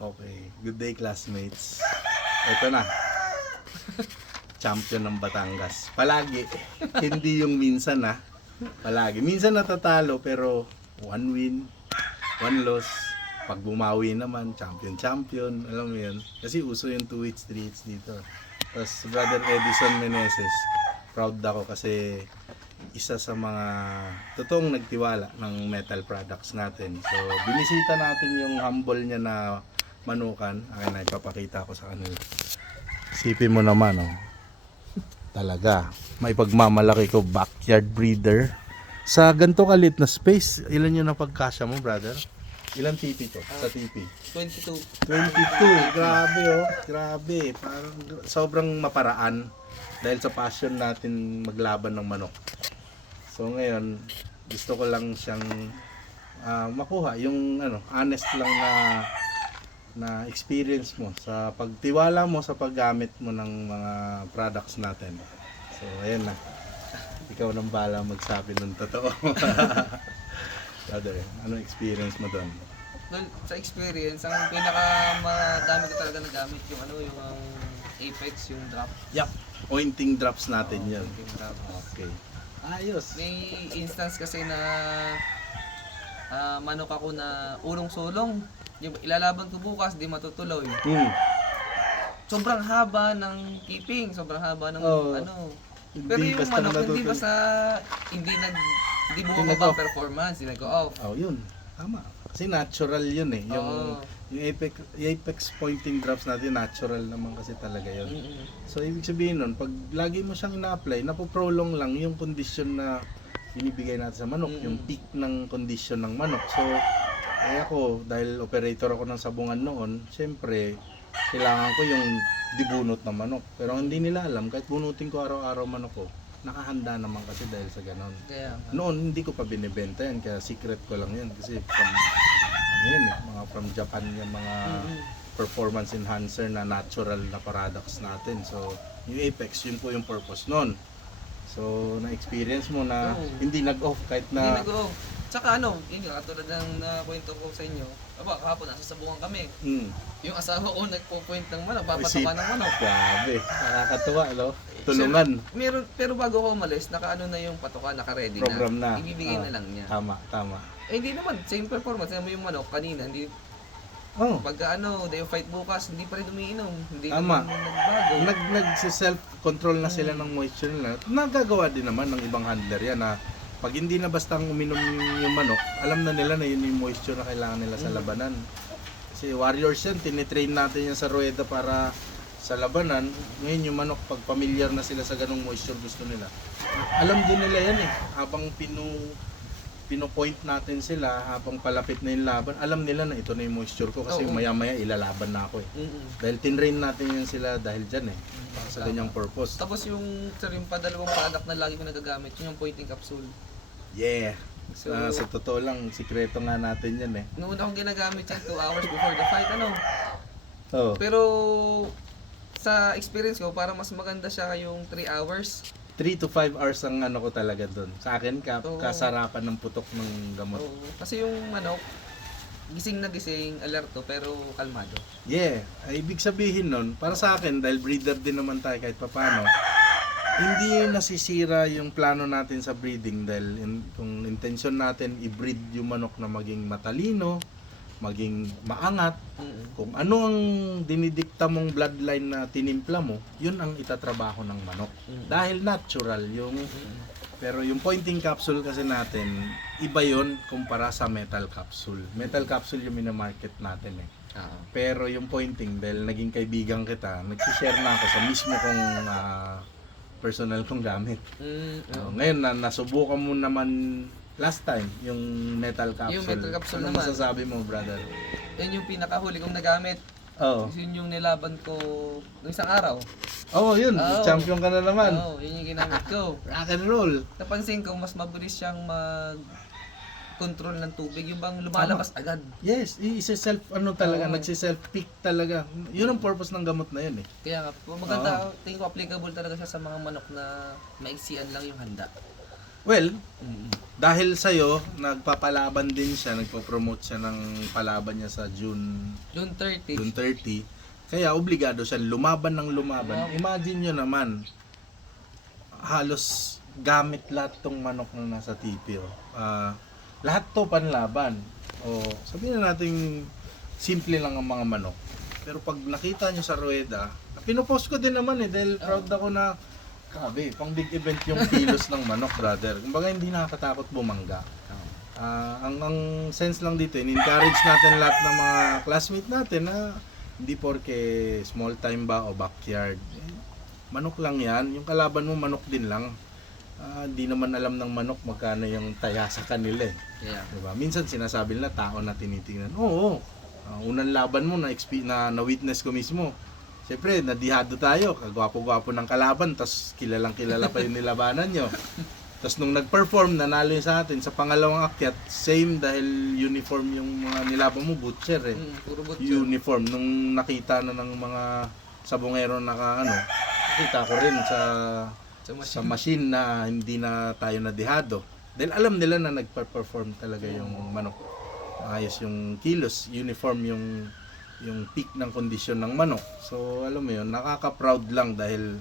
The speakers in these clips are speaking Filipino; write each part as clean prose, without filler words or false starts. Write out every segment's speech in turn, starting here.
Okay, good day classmates. Ito na, champion ng Batangas. Palagi, hindi yung minsan na. Palagi. Minsan natatalo pero one win, one loss. Pag bumawi naman, champion. Alam mo yun? Kasi uso yung 2 hits, 3 hits dito. Tapos Brother Edison Meneses, proud ako kasi isa sa mga totoong nagtiwala ng metal products natin. So, binisita natin yung humble niya na manukan. Akin na ipapakita ko sa kanila. Isipin mo naman, oh. Talaga, may pagmamalaki ko, backyard breeder. Sa ganito kalit na space, ilan yung napagkasya mo, brother? Ilan TP to? Sa TP? 22. 22. Grabe, oh. Grabe. Parang sobrang maparaan dahil sa passion natin maglaban ng manok. So ngayon, gusto ko lang siyang makuha yung honest lang na experience mo sa pagtiwala mo sa paggamit mo ng mga products natin. So ayan na. Ikaw nang bala magsabi ng totoo. Brother, ano experience mo doon? Well, sa experience, ang pinaka madami ko talaga nagamit yung yung Apex, yung drop. Yup, pointing drops natin Oo, yun. yung drop. Okay. Ayos. May instance kasi na manok ako na ulong-sulong. Yung ilalaban ko bukas, di matutuloy. Sobrang haba ng keeping, sobrang haba ng Oo. Pero Hindi yung basta manok, hindi natutuloy. basta, hindi Hindi bumaba nag-off. ang performance, hindi nag-off. Oh, yun. Tama. Kasi natural yun eh. Yung Apex pointing drops natin, natural naman kasi talaga yun. So, ibig sabihin nun, pag lagi mo siyang ina-apply, napoprolong lang yung condition na binibigay natin sa manok, yung peak ng condition ng manok. So, ako, dahil operator ako ng sabungan noon, syempre, kailangan ko yung dibunot ng manok. Pero hindi nila alam, kahit bunutin ko araw-araw manok ko, nakahanda naman kasi dahil sa ganon. Kaya, Noon, hindi ko pa binibenta yan, kaya secret ko lang yan. Kasi from Japan yung mga performance enhancer na natural na products natin. So, yung Apex, yun po yung purpose nun. So, na-experience mo na hindi nag-off kahit hindi na... nag-off. Tsaka yun nga, katulad ng nakwento ko sa inyo, kahapon nasa sabungan kami. Yung asawa ko nagpo-point ng manok, papatuka ng manok. Grabe, nakakatuwa, no? Tulungan. Pero bago ko umalis, naka na yung patuka, naka-ready Program na. Ibibigay na lang niya. Tama. Hindi naman, same performance. Alam mo yung manok, kanina, hindi, Oh, pagka day of fight bukas, hindi pa rin umiinom. Hindi Tama. naman nagbago. Nag-self-control na sila ng moisture nila. Nagagawa din naman ng ibang handler yan na pag hindi na basta uminom yung manok, alam na nila na yun yung moisture na kailangan nila sa labanan. Kasi warriors yan, tinitrain natin yan sa rueda para sa labanan. Ngayon yung manok, pag familiar na sila sa ganong moisture gusto nila. Alam din nila yan eh. Habang pinopoint natin sila, habang palapit na yung laban, alam nila na ito na yung moisture ko kasi maya-maya ilalaban na ako eh. Dahil tinrain natin yun sila dahil dyan eh. Sa ganyang purpose. Tapos yung padalawang product na lagi ko nagagamit, yun yung pointing capsule. Yeah. So, Sa totoo lang, sikreto nga natin yan eh. noon akong ginagamit yan 2 hours before the fight, Oh. Pero sa experience ko, parang mas maganda siya yung 3 hours. 3 to 5 hours ang ko talaga doon. Sa akin, Oo. kasarapan ng putok ng gamot. Oo. Kasi yung manok, gising na gising, alerto, pero kalmado. Yeah. Ay, ibig sabihin nun, para sa akin, dahil breeder din naman tayo kahit papano, hindi nasisira yung plano natin sa breeding dahil kung intention natin i-breed yung manok na maging matalino, maging maangat, kung ano ang dinidikta mong bloodline na tinimpla mo, yun ang itatrabaho ng manok. Dahil natural yung pero yung pointing capsule kasi natin, iba yun kumpara sa metal capsule. Metal capsule yung minamarket natin eh. Pero yung pointing, dahil naging kaibigan kita, nagsishare na ako sa mismo kong personal kong gamit. Ngayon nasubukan mo naman last time yung metal capsule. Yung metal capsule ano naman. masasabi mo, brother? Yan yung pinakahuli kong nagamit. Oo. Yun yung nilaban ko nung isang araw. Yun. Oo. Champion ka na naman. Yun yung ginamit ko. Rock and roll. Napansin ko, mas mabilis siyang control ng tubig, yung bang lumalabas agad. Yes, isa-self talaga, nagsi-self pick talaga. Yun ang purpose ng gamot na yun eh. Kaya nga, maganda, tingin ko applicable talaga siya sa mga manok na maiksian lang yung handa. Well, Mm. dahil sa'yo, nagpapalaban din siya, nagpo-promote siya ng palaban niya sa June June 30. 30. Kaya obligado siya lumaban ng lumaban. Wow. Imagine nyo naman, halos gamit lahat tong manok na nasa TP. Lahat to panlaban. O sabihin na natin simple lang ang mga manok. Pero pag nakita nyo sa rueda, pinopost ko din naman dahil proud ako na grabe, pang big event yung kilos ng manok, brother. Kumbaga hindi nakakatakot bumangga. Ang sense lang dito, in-encourage natin lahat ng mga classmate natin na hindi porke small time ba o backyard. Manok lang yan. Yung kalaban mo, manok din lang. Hindi naman alam ng manok magkano yung taya sa kanila eh. Yeah. Diba? Minsan sinasabi nila tao na tinitingnan. Oo. Unang laban mo na witness ko mismo. Siyempre, nadihado tayo. Kagwapo-gwapo ng kalaban. Tapos kilalang kilala pa yung nilabanan nyo. Tapos nung nag-perform, nanalo yun sa atin. Sa pangalawang akyat, same dahil uniform yung mga nilaban mo, butcher eh. Puro butcher. Uniform. Nung nakita na ng mga sabongero nakita ko rin sa machine na hindi na tayo nadihado. Dahil alam nila na nagpa-perform talaga yung manok. Ayos yung kilos, uniform yung peak ng kondisyon ng manok. So alam mo yun, nakaka-proud lang dahil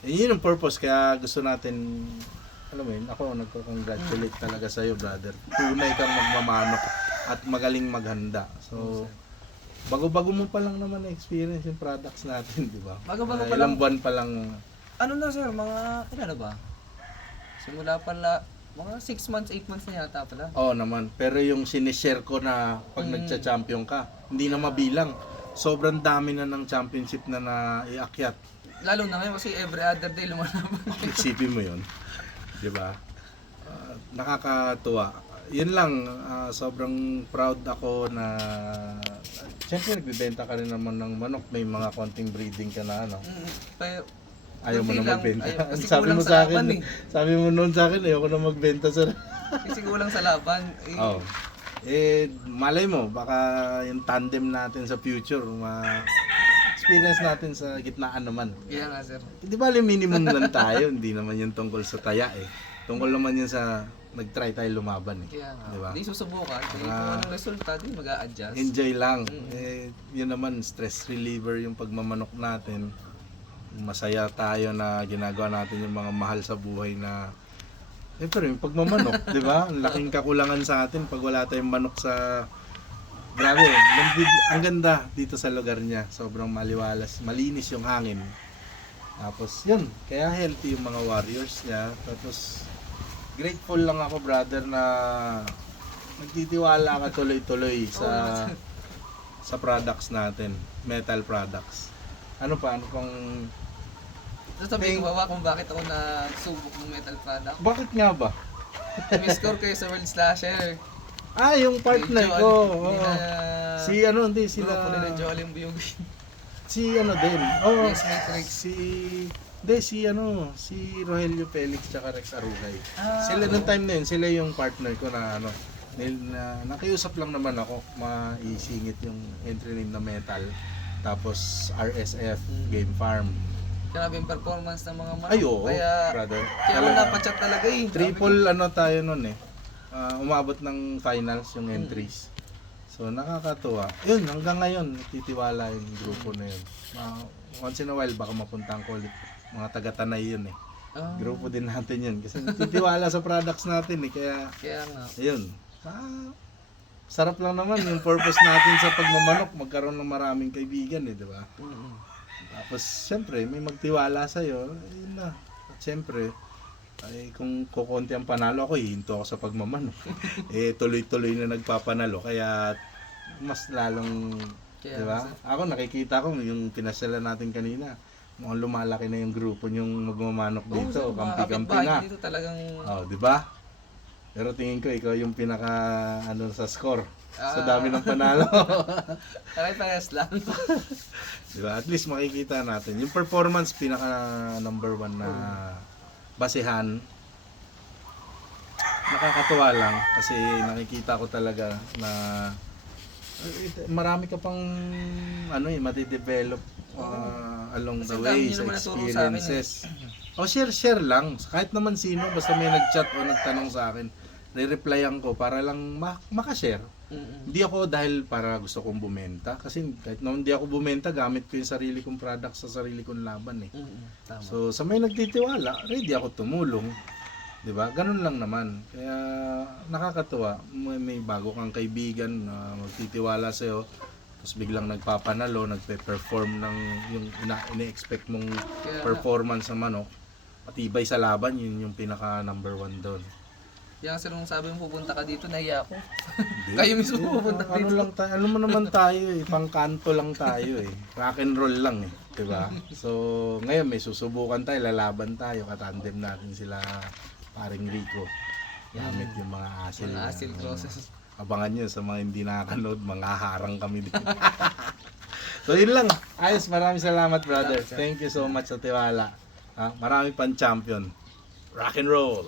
yun yung purpose. Kaya gusto natin, alam mo yun, ako nagko-congratulate talaga sa'yo, brother. Tunay kang magmamanok at magaling maghanda. So bago-bago mo pa lang naman na-experience yung products natin, di ba? Bago-bago pa Ilang lang. buwan pa lang. Ano na sir, mga, ilan na ba? Simula pala, mga 6 months, 8 months na yata pala. Oo naman. Pero yung sinishare ko na pag nagcha-champion ka, hindi na mabilang. Sobrang dami na ng championship na naiakyat. Lalo na ngayon kasi every other day lumalaban. Isipin mo yun. Di ba? Nakakatuwa. Yun lang, sobrang proud ako na siyempre nagbibenta ka rin naman ng manok. May mga konting breeding ka na ano. Pero, Ayaw mo na magbenta. Kasi Sabi kulang mo sa sa akin, laban eh. sabi mo noon sa akin, ayoko na magbenta sa Kasi kulang sa laban. Oh. Malay mo, baka yung tandem natin sa future, experience natin sa gitnaan naman. Kaya nga sir. Di ba minimum lang tayo, hindi naman yung tungkol sa taya eh. Tungkol naman yun sa nag-try tayo lumaban eh. Kaya nga. Di ba? Di susubukan. Kung anong resulta, di mag-a-adjust. Enjoy lang. Yun naman, stress reliever yung pagmamanok natin. Masaya tayo na ginagawa natin yung mga mahal sa buhay na pero yung pagmamanok, di ba? Ang laking kakulangan sa atin pag wala tayong manok sa grabe, ang ganda dito sa lugar niya. Sobrang maliwalas, malinis yung hangin. Tapos yun, kaya healthy yung mga warriors niya. Tapos grateful lang ako, brother, na nagtitiwala ka tuloy-tuloy sa products natin, metal products. Ano pang Sasabihin ko ba kung bakit ako nasubok ng metal product? bakit nga ba? May score kayo sa World Slasher. Yung partner Joel, ko. hindi Oo. na- Si hindi sila. Grupo nila Joel yung Buyugin. Si din. Oh, Yes, Matrix. si Rogelio Felix tsaka Rex Arugay. Sila Oo. nung time na yun, sila yung partner ko na nakiusap lang naman ako maisingit yung entry name na metal. Tapos RSF Game Farm. Grabe yung performance ng mga manok. Ay oo, Kaya, brother. kaya ako napachat talaga eh. Triple tayo nun eh. Umabot ng finals yung entries. So nakakatuwa. Yun, hanggang ngayon titiwala yung grupo na yun. Once in a while baka mapuntahan ko ulit. Mga taga-Tanay yun eh. Grupo din natin yun. Kasi titiwala sa products natin eh. Kaya nga. Ayun. Sarap lang naman yung purpose natin sa pagmamanok. Magkaroon ng maraming kaibigan eh, di ba? Tapos, siyempre, may magtiwala sa'yo, yun na. At siyempre, kung kukunti ang panalo ako, hihinto ako sa pagmamanok. Tuloy-tuloy na nagpapanalo, kaya mas lalong, Kaya di ba? Ako, nakikita ko yung pinasala natin kanina. Mukhang lumalaki na yung grupo yung magmamanok dito. Kampi-kampi na. Dito talagang... Di ba? Pero tingin ko, ikaw yung pinaka, sa score. Sa dami ng panalo. Parehas lang. Diba? At least makikita natin. Yung performance, pinaka number 1 na basehan. Nakakatuwa lang kasi nakikita ko talaga na marami ka pang matidevelop along Kasi the ang way dami sa nyo naman naturo sa akin, experiences. O share lang. Kahit naman sino, basta may nag-chat o nagtanong sa akin, re-replyan ko para lang makashare. Hindi ako dahil para gusto kong bumenta. Kasi kahit naman hindi ako bumenta, gamit ko yung sarili kong product sa sarili kong laban eh. Tama. So sa may nagtitiwala, ready ako tumulong. 'Di ba? Ganun lang naman. Kaya nakakatuwa, may bago kang kaibigan na magtitiwala sa iyo, tapos biglang nagpapanalo, nagpe-perform ng yung ina-expect mong Kaya- performance sa manok. Matibay sa laban, yun yung pinaka number 1 doon. Yan sir, nung sabi mo pupunta ka dito, nahiya ako. Hindi. Kayo mismo pupunta Ano dito. lang tayo, ano mo naman tayo eh, pangkanto lang tayo eh. Rock and roll lang eh, 'di ba? So, ngayon may susubukan tayo, lalaban tayo, katandem natin sila paring Rico. Gamit yung mga asil. Mga asil crosses. Abangan nyo sa mga hindi nakakanood, mga harang kami din. So, yun lang. Ayos, maraming salamat brother. Thank you so much sa tiwala. Marami pang champion. Rock and roll.